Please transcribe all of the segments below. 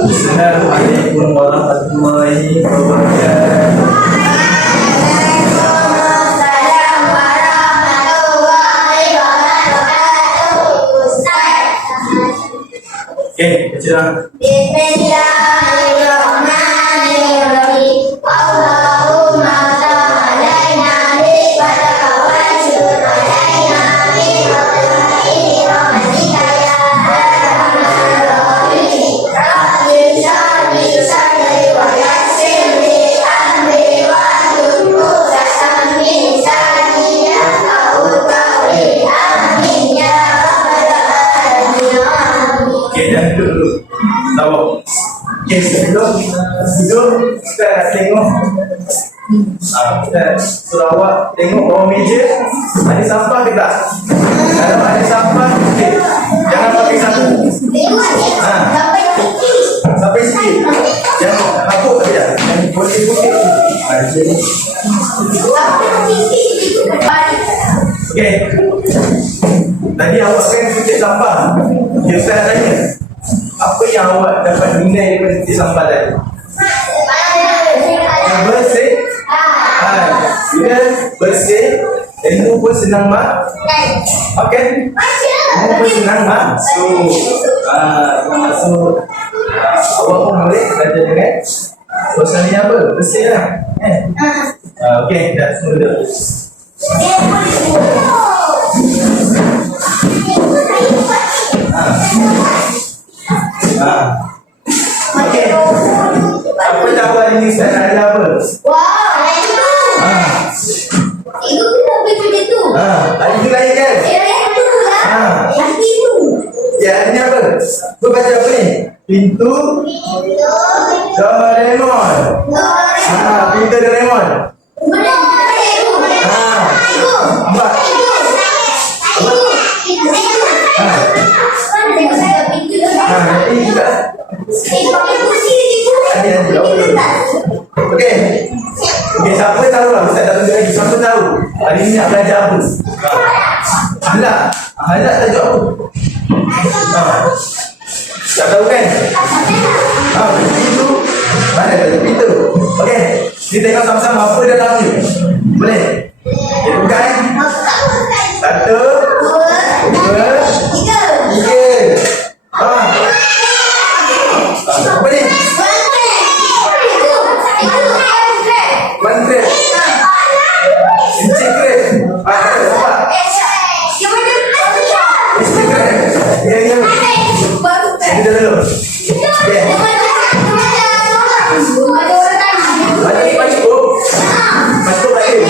Assalamualaikum warahmatullahi wabarakatuh. Okey, baca. Bismillahirrahmanirrahim. Allahumma alaina hikmataka wa syur alaina min rahmatika ya arhamar rahimin. Rabbi shrah li sadri wa yassir li amri wahlul 'uqdatam min lisani yafqahu qawli. Amin ya rabbal alamin. Okey, jangan duduk dulu. Tahu. Okey, sebelum duduk, kita nak tengok. Kita suruh awak tengok bawah meja ada sampah ke tak? Kalau ada sampah, okey. Jangan pakai sapu. Sampai sikit. Jangan hapuk saja. Jangan putih-putih. Jadi. Okey. Tadi awak kan titik sampah. Dia saya tanya, apa yang awak dapat nilai daripada titik sampah tadi? Bersih. Bila bersih, ilmu pun senang okey. Ilmu pun senang masuk. Awak pun boleh belajar dengan suasana yang apa? Bersih lah. Okey, dah semua dah. Okey. Apa tahu hari ni Ustaz nak ada apa? Itu kita pergi macam tu. Hari tu lahir kan? Ya, artinya apa? Baca apa ni? Pintu Doraemon. Pintu Doraemon. Nampak? Nanti juga. Okey. Okey, siapa tahu lah Ustaz tak tunjuk lagi. Siapa tahu hari ni nak belajar apa? Halak tajuk apa? Tak tahu kan? Pintu. Mana tajuk pintu? Okey. Kita tengok sama-sama apa dalam ni. Boleh? Kita buka kan? 1, 2, 3. Apa ni? One grade. Encik grade. Nampak? Encik grade. Ya. Kita dulu. Okay. Masuk lagi.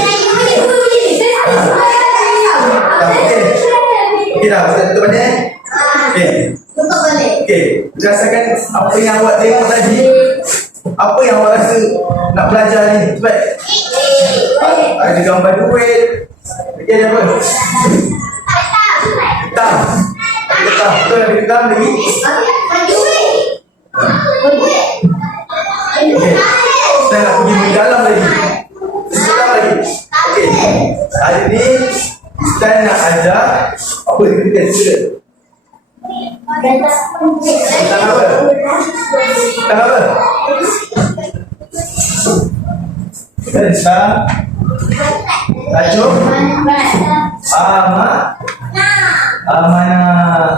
Okey dah, Ustaz tutup balik. Okey, berdasarkan apa yang awak tengok tadi, apa yang awak rasa nak belajar ni? Cepat. Ada gambar duit. Okey, ada apa? Hitam. Betul ada hitam lagi. Okey. Saya nak pergi mendalam lagi. Mendalam lagi. Okey. Hari ni saya nak ajar apa yang kita student. Tentang apa? Tentang tajuk amanah.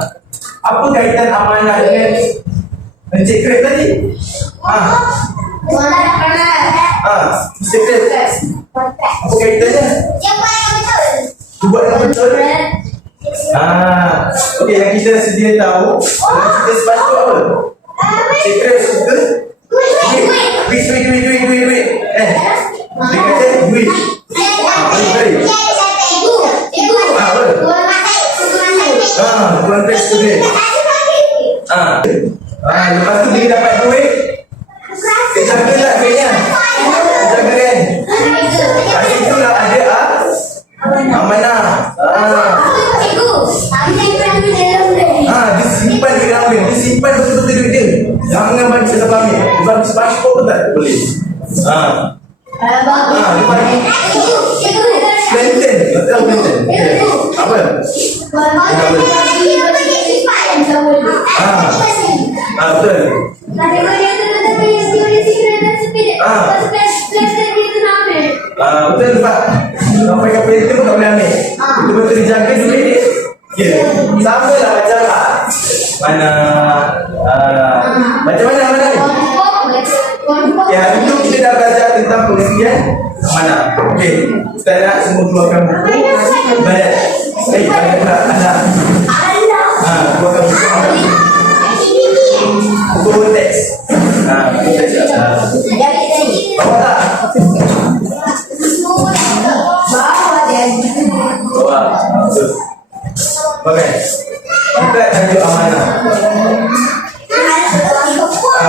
Apa kaitan amanah dengan Encik Greg tadi? Encik Greg. Apa kaitannya? Buat yang betul. Okey, yang kita sedia tahu, kita sepatut apa? Encik Greg suka duit. Dia kata duit. Tuan Greg suka duit. Lepas tu dia dapat duit, dia jagalah duitnya. Dia jaga kan. Kat situ lah ada amanah. Dia simpan di dalam duit. Dia simpan betul-betul duit dia. Jangan bagi siapa ambil. Dia bagi sepasok pun tak boleh. Dia bagi Clinton. Betul Clinton. Apa? Betul. Sampai ke perintah pun tak boleh ambil. Betul-betul dijaga duit dia. Ya. Sama lah macam mana macam mana ni? Ya, itu kita dah belajar tentang pengertian mana. Okey. Ustaz nak semua keluarkan buku. Baik. Baik, baik pula anak. Keluarkan buku. Buku teks. Buku teks. Bawa tak? Bawa. Betul. Okey. Kita tajuk amanah.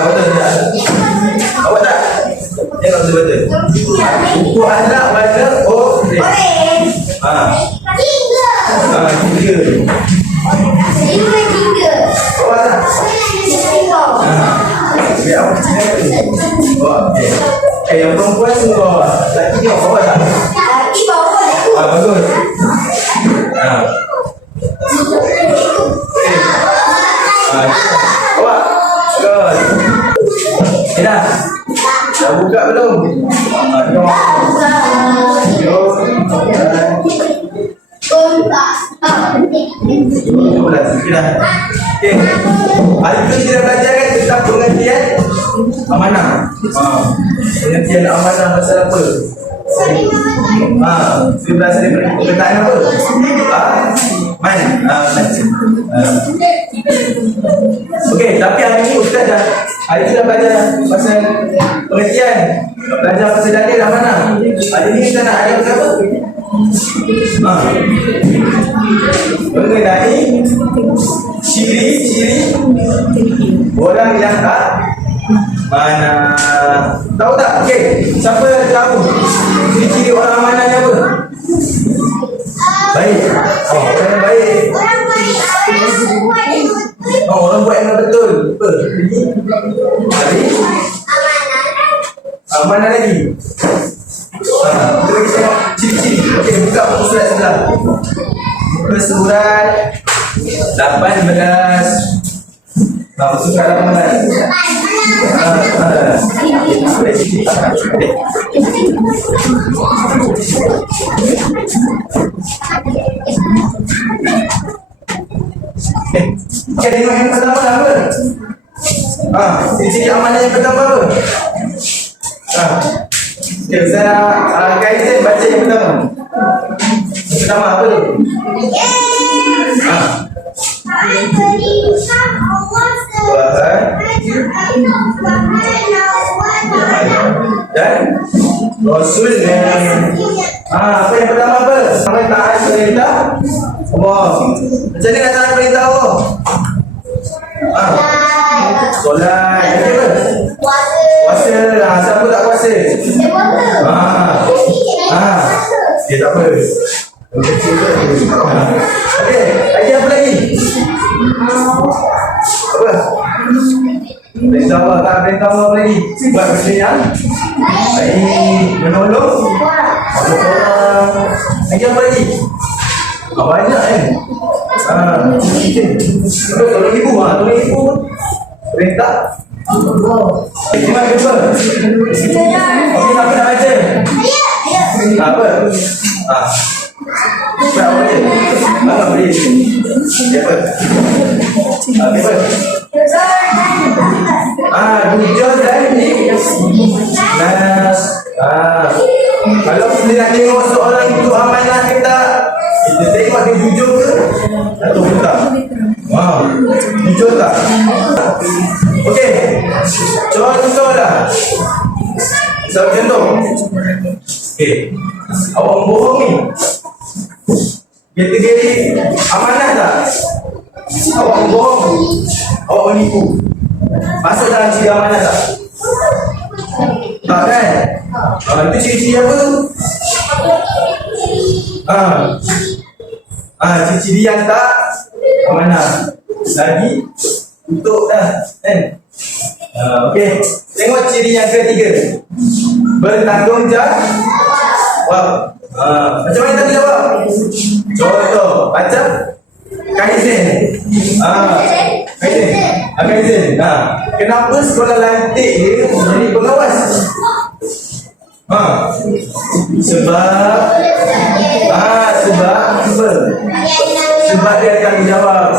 Betul tak? Awak tak? Tengok betul-betul. Buku anak warna orange. Tiga. Awak tak? Biar awak kecil tu. Bawa. Okey, yang perempuan semua bawa. Laki ni bawa tak? Laki bawa. Bagus. Awak. Good. Ina. Dah buka belum? Okay. Hari ini kita belajar kan tentang pengertian amanah. Pengertian amanah pasal apa? Kita belajar dari perkataan apa? Okey, tapi hari ini Ustaz dah dah belajar pasal pengertian, belajar pasal dalil amanah. Hari ini kita nak ada apa? Mengenai ciri-ciri orang yang tak mana. Tahu tak? Okey, siapa tahu ciri-ciri orang amanah ni apa? Baik. Orang yang baik. Orang buat yang betul. Betul. Jadi amanah lagi. Kita bagi tengok ciri-ciri. Okey, buka buku surat sebelah. Buka surat 18. Surat 18. Okey, tengok yang pertama apa? Ciri amanah yang pertama apa? Okey, Ustaz nak Kaizen baca yang pertama. Yang pertama apa tu? Dan Rasulnya. Apa yang pertama apa? Sampai taat perintah Allah. Macam ni nak taat perintah Allah? Solat. Apa? Puasa. Siapa tak puasa? Dia tak apa. Okey, lagi apa lagi? Apa? Perintah Allah, tak perintah Allah lagi. Buat benda yang baik, menolong orang. Lagi apa lagi? Banyak kan? Tolong ibu. Tolong ibu. Perintah Iman kedua. Okey, apa nak baca? Apa? Apa baca? Apa beri? Apa? Apa? Jujur dan nas. Kalau kita nak tengok seorang itu amanah kita tengok dia jujur ke atau bukan. Jujur tak? Okey, contoh lah. Contoh. Okey, awak bohong ni, kategori amanah tak? Awak bohong, awak menipu, masuk dalam ciri amanah tak? Tak kan? Itu ciri-ciri apa tu? Ciri-ciri yang tak amanah. Lagi untuk dah kan? Okey, tengok ciri yang ketiga. Bertanggungjawab. Macam mana tadi jawab? Contoh macam Kaizen. Kaizen. Kenapa sekolah lantik dia jadi pengawas? Sebab Sebab dia ada tanggungjawab.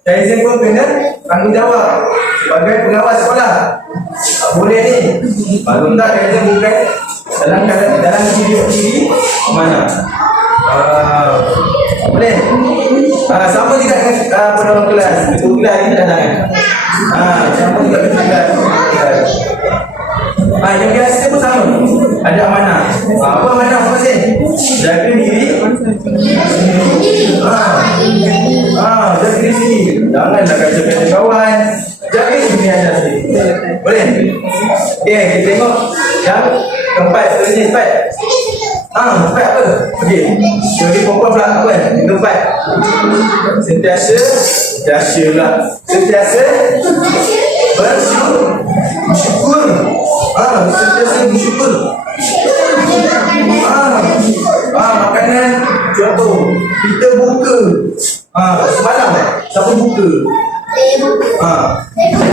Tyson pun kena tanggungjawab sebagai pengawas sekolah. Tak boleh ni. Kalau tak Tyson bukan dalam diri mana. Boleh. Sama juga dengan penolong kelas. Ketua kelas ni tak jangan. Sama juga ketua kelas. Yang biasa pun sama. Ada amanah. Apa amanah apa sih? Jaga diri. Jaga diri sendiri. Janganlah kacau-kacau kawan. Jaga diri anda sendiri. Boleh? Okay, kita tengok yang keempat. Seterusnya cepat. Cepat apa? Okey. Jadi perempuan pula apa? Yang keempat. Sentiasa bersyukur. Sentiasa bersyukur. Makanan contoh kita buka. Semalam siapa buka?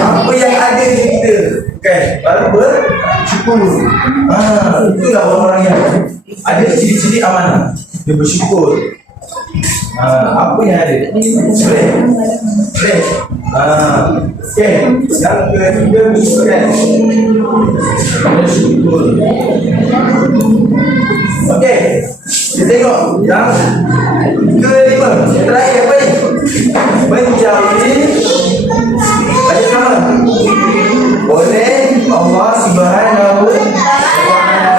Apa yang ada di kita kan? Baru bersyukur. Itulah orang-orang yang ada ciri-ciri amanah. Dia bersyukur. Apa yang ada? Boleh? Okay. Yang ketiga kan? Bersyukur. Okay. Kita tengok yang kelima. Yang terakhir apa ni? Menjauhi ada nama oleh Allah Subhanahu wa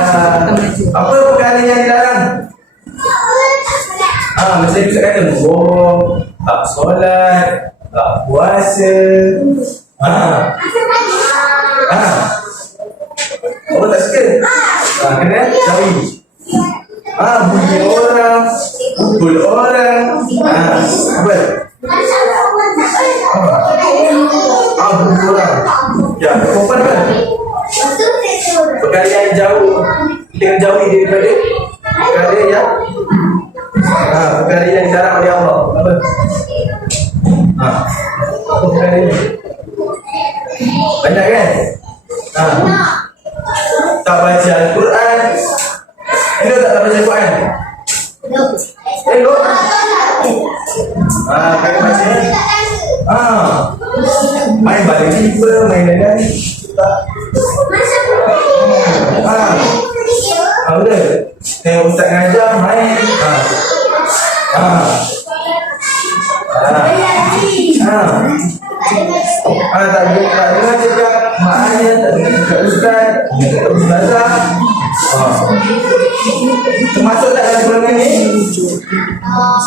Ta'ala. Apa perkara yang dilarang? Macam kita kata bohong, tak solat, tak puasa. Orang tak suka. Kena jauhi. Bunyi orang, pukul orang. Apa? Bunyi orang. Ya, perempuan kan? Perkara yang jauh, kita jauhi daripada perkara yang perkara yang dilarang oleh Allah. Apa? Apa perkara ini? Banyak kan? Tak baca Al-Quran. Elok tak baca Al-Quran? Elok? Kaya baca? Main balik tiba, main dengan betul? Tengok ustaz ngajar, main. Tak dengar cakap mak ayah, tak dengar cakap ustaz, tak dengar ustazah. Termasuk tak dalam golongan ni?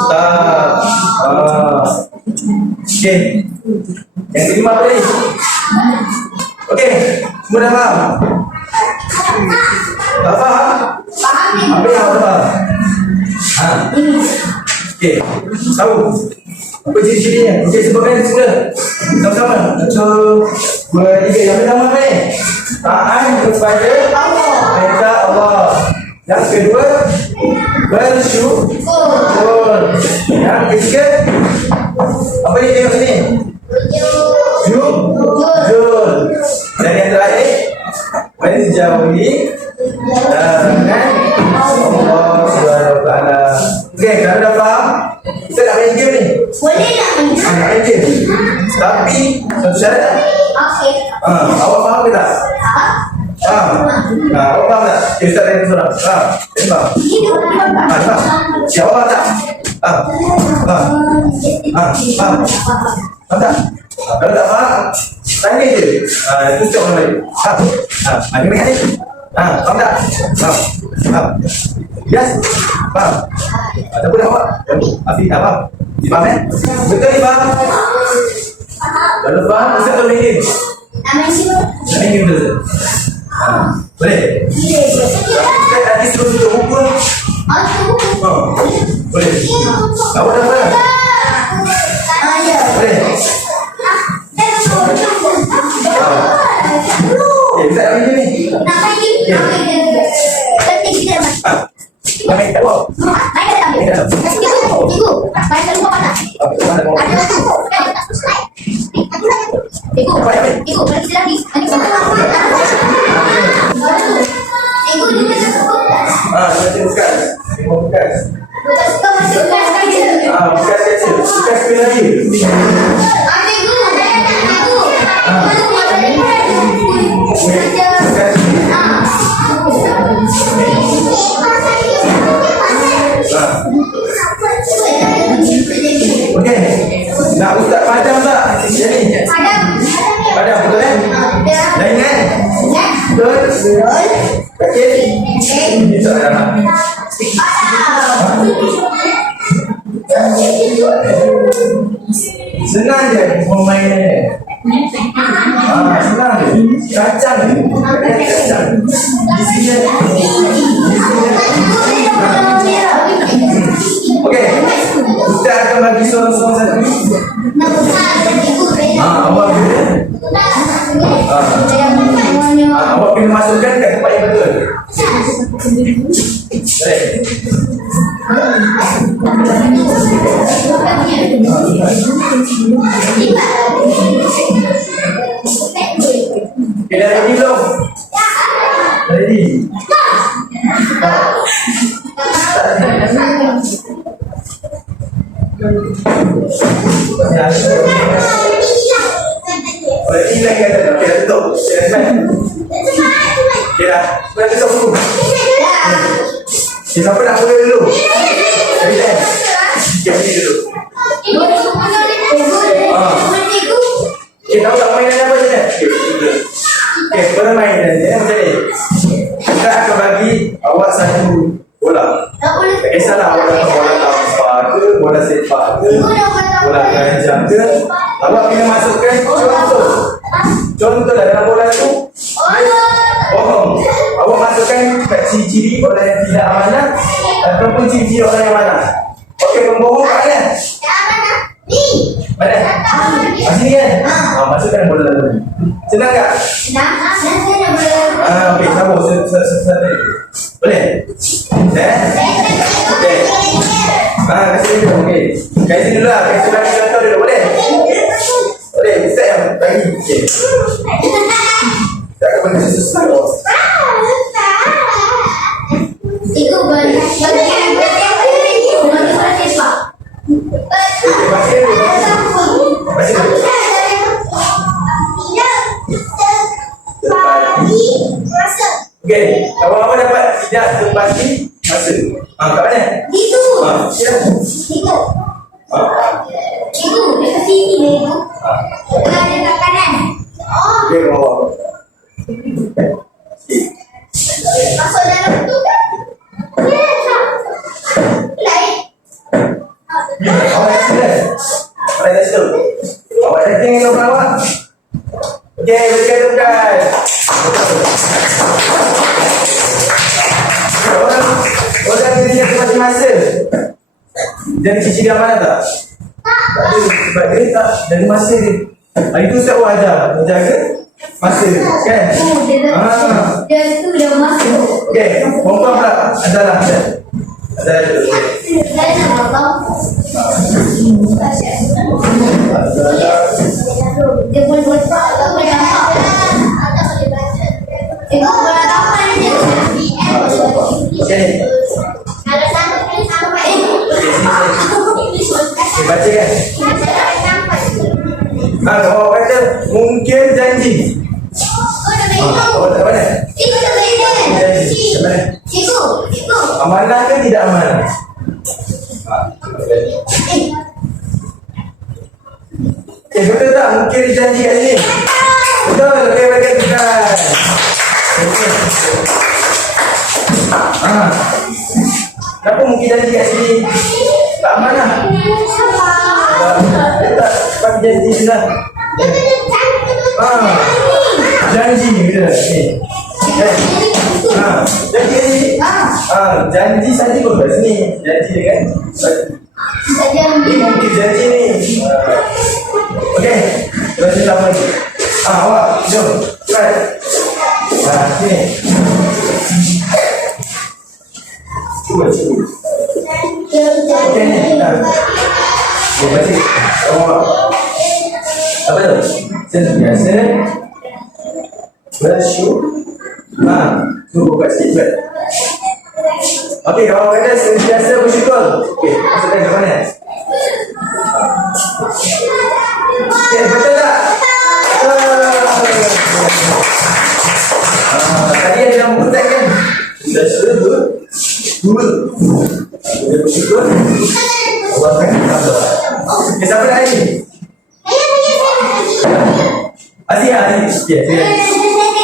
Tak. Okay. Yang kelima apa ni? Okay. Semua dah faham? Tak faham? Apa yang awak faham? Okay. Tahu? Apa ciri-cirinya? Okay, sebabkan semula. Sama-sama. 1, 2, 3. Yang pertama apa ni? Taat kepada perintah Allah. Yang kedua, bersyukur. Yang ketiga, apa ni tengok sini? Jujur. Dan yang terakhir, menjauhi dengan Allah SWT. Okay, kalau dah faham, kita nak main game ni. Boleh nak main game. Tapi, satu syarat tak? Okey. Awak faham ke tak? Faham? Awak faham tak? Okay, Ustaz tanya seorang. Faham? Faham? Faham? Ya, awak faham tak? Faham? Faham tak? Kalau tak faham, tanya je. Itu cakap orang lain. Faham? Dengar ni. Faham tak? Faham? Yes? Faham? Ataupun awak? Afiq tak faham? Faham betul ni faham? Kalau faham, Ustaz tahu main game. Main game betul. Boleh? Ustaz tadi suruh tutup buku. Boleh? Awak dah faham? Boleh? Ustaz main game ni. Main kat luar. Senang je permainan ni. Senang je. Kacang je. Kacang. Di sini. Okey. Kita akan bagi soalan-soalan satu. Awak kena. Awak kena masukkan kat tempat yang betul. Baik. Okay, dah ready belum? Dah ready? Ready lagi kata. Okay, dah tutup. Okay, dah start. Okay, dah. Dah tutup dulu. Okay, siapa nak mula dulu? Ready, dah? Okay, ready dulu. Okay, tahu tak mainan apa je? Okay, permainan dia macam ni. Kita akan bagi awak satu bola. Tak kisahlah awak nak bola tampar ke, bola sepak ke, bola ganjang ke. Awak kena masukkan contoh. Contoh dalam bola tu bohong. Awak masukkan kat ciri-ciri orang yang tidak amanah ataupun ciri-ciri orang yang amanah. Okey, membohong kat mana? Mana? Sini kan? Masukkan bola dalam. Senang tak? Okey, sambung. Boleh? Okey. Kasih dulu. Okey. Kasih dulu lah. Kasih bagi contoh dulu. Boleh? Boleh. Ustaz yang bagi. Okey. Tak akan bagi susah. Itu bagi Okey, awak dapat tidak terpasti masa. Kat mana? itu. Ya. Itu. Itu dekat sini ni. Ada kat kanan. Okey, awak. Masuk dalam tu kan? Lain. Awak dah siap. Awak dah siap. Awak dah tengok gambar awak. Okey, berdekat-dekat. Orang dia tidak terpasti masa. Jadi ciri-ciri amanah tak? Sebab dia tak dari masa dia. Itu Ustaz ajar jaga masa kan? Dia tu dah masuk. Okey, perempuan pula adalah ada itu. Saya nak tahu. Dia boleh buat tak boleh nampak. Ibu boleh tahu dia. Okey. Ada sampai sampai. Baca kan? Kalau awak kata mungkin janji. Awak tak mana? Itu berbeza. Itu. Amanah ke tidak amanah? Betul tak? Mungkin janji kat sini. Betul, okey bagi kita. Kenapa mungkin janji kat sini? Tak amanah. Dia tak bagi janji dia. Janji bila ni. Janji ni. Janji saja pun kat sini. Janji dia kan. Ni mungkin janji ni. Okey. Janji lama ni. Awak jom. Cepat. Sini. Cuba. Okey ni. Okey, baca. Awak. Apa tu? Sentiasa bersyukur. Tu buka sikit. Okey, kalau kata sentiasa bersyukur. Okey, masukkan ke mana? Okey, betul tak? Tadi ada yang berkata kan? Sentiasa bersyukur. Bersyukur. Awak kan tambah. Okey, siapa nak ni? Asyik. Ya,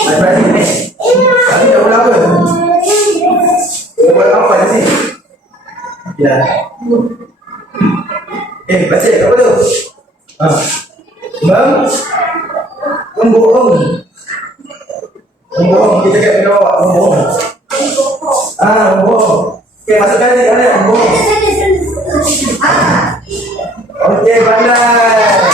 saya ni. Kami dah buat apa? Kita buat apa di sini? Ya. Baca apa tu? Membohong. Membohong. Kita cakap dengan awak. Membohong. Membohong. Okey, masukkan ni. Mana? Membohong. Okey, pandai.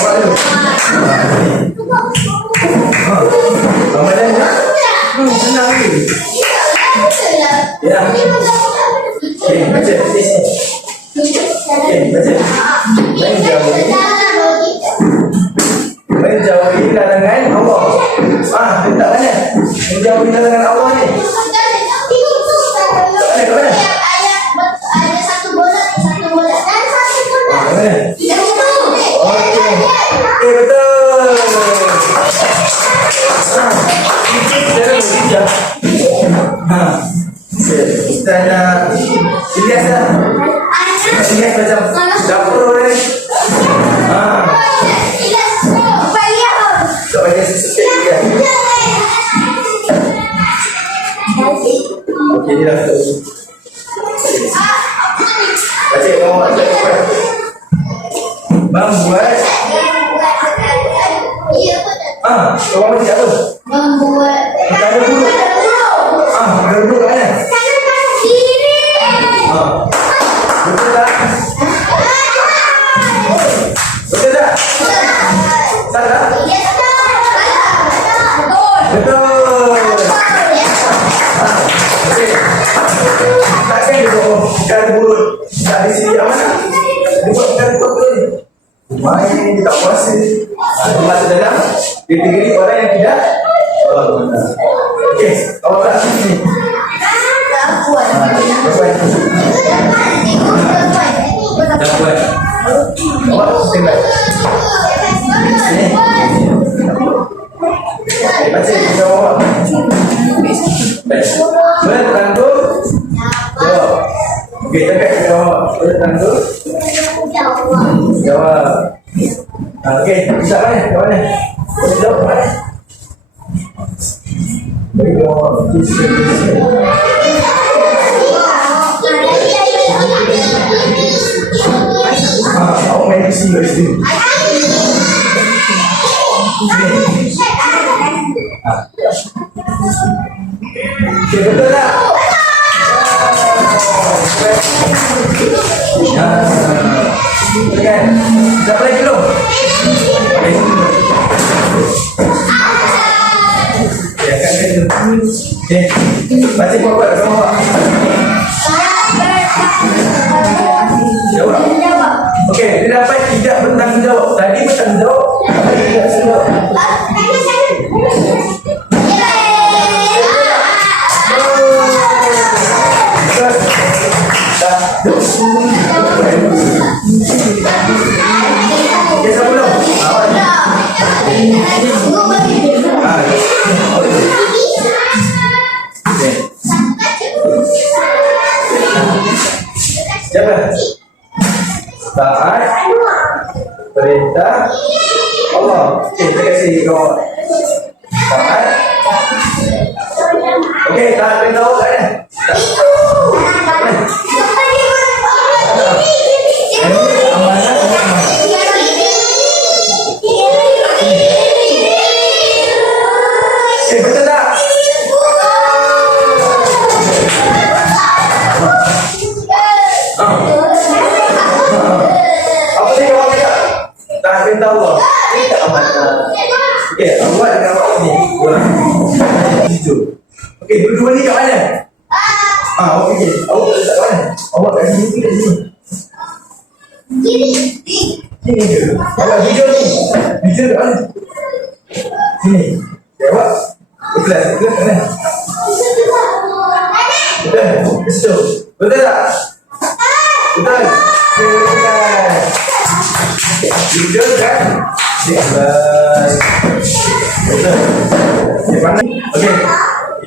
Awak dulu. Ramadan tak? Senang ni. Ya. Okey, baca. Okey, baca. Menjauhi larangan Allah. Letak mana? Menjauhi larangan Allah ni. Ada satu bola dan satu bola. Okey, betul. Jangan berhijab. Ustaz nak Ilyas tak? Ilyas macam dapur ni. Tak payah sikit juga. Okey, ni dah betul. Baca kawan baca. Membuat. Kawan baca apa? Membuat. Tak ada bulu. Bulu mana? Betul tak? Betul tak? Salah? Betul. Okey. Takkan dia buat ikan burut tak di sini yang mana? Dia buat ikan burut tu ni. Main dia tak puasa. Dia masuk dalam kategori orang yang tidak. Okey, awak tak sini. Dah buat. Awak tengok. Sini. Baca kita awak. Bertanggung jawab. Okey, cakap kita awak. Bertanggung jawab. Okey, bisa mana? Kat mana? Jawab mana? Bagi awak. Awak main di sini. Okey, betul tak? Kan? Dah boleh belum? Okey. Ya, kan itu. Okey. Baca buat sama awak. Jawab. Okey, dia dapat tidak bertanggungjawab. Tadi bertanggungjawab, tapi tidak bertanggungjawab. Okey, siapa belum? Awak ni. Okey. Siapa? Taat perintah Allah. Okey, terima kasih kawan. Taat. Okey, taat perintah Allah kan? Betul tak? Apa dia kawan cakap? Taat perintah Allah. Ini tak amanah. Okey, awak dengan awak ni. Jujur. Okey, dua-dua ni kat mana? Awak fikir. Awak letak kat mana? Awak kat sini ke kat sini? Sini ke? Awak jujur ni. Jujur kat mana? Sini. Okey, awak. Ikhlas. Ikhlas kat mana? Betul? Ke situ? Betul tak? Betul? Ikhlas. Jujur kan? Ikhlas. Betul? Okey, mana? Okey.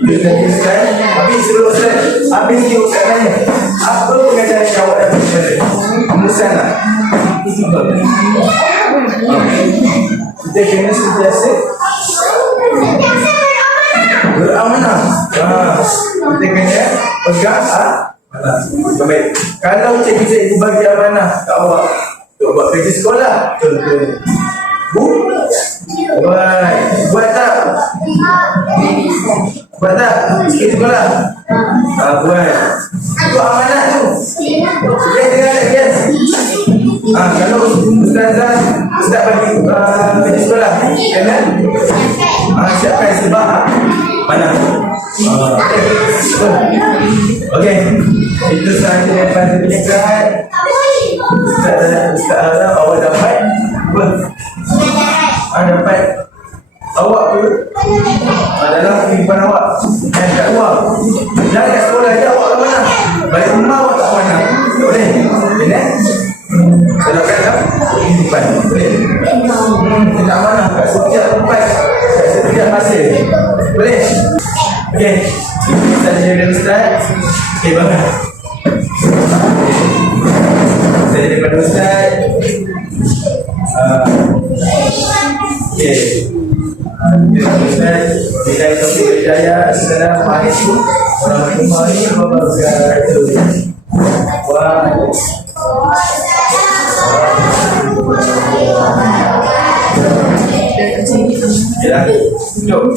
Itu tadi Ustaz. Habis sebelum Ustaz. Habis ni Ustaz tanya. Apa pengajaran yang awak dapat daripada Ustaz lah? Kita kena sentiasa beramanah. Kita kena pegang Baik. Kalau cikgu-cikgu bagi amanah kat awak untuk buat kerja sekolah, contoh buat tak? Buat tak? Sikit sekolah? Buat. Itu amanah tu. Yes, dengar tak? Yes. Kalau Ustaz bagi kerja sekolah, kena siapkan sebab mana? Okey. Itu sahaja daripada penyekat. Ustaz harap awak dapat apa? Dapat awak tu dalam kehidupan awak dan kat luar. Jangan kat sekolah je awak ke mana? Balik rumah awak tak mana? Boleh? Boleh? Kalau kat dalam kehidupan boleh? Tak mana? Kat setiap tempat, kat setiap masa. Boleh? Okey. Kita jadi Ustaz. Okey, bagus. Saya daripada Ustaz. Okey. Ustaz, bila itu berjaya, Assalamualaikum warahmatullahi wabarakatuh. Ya, jom.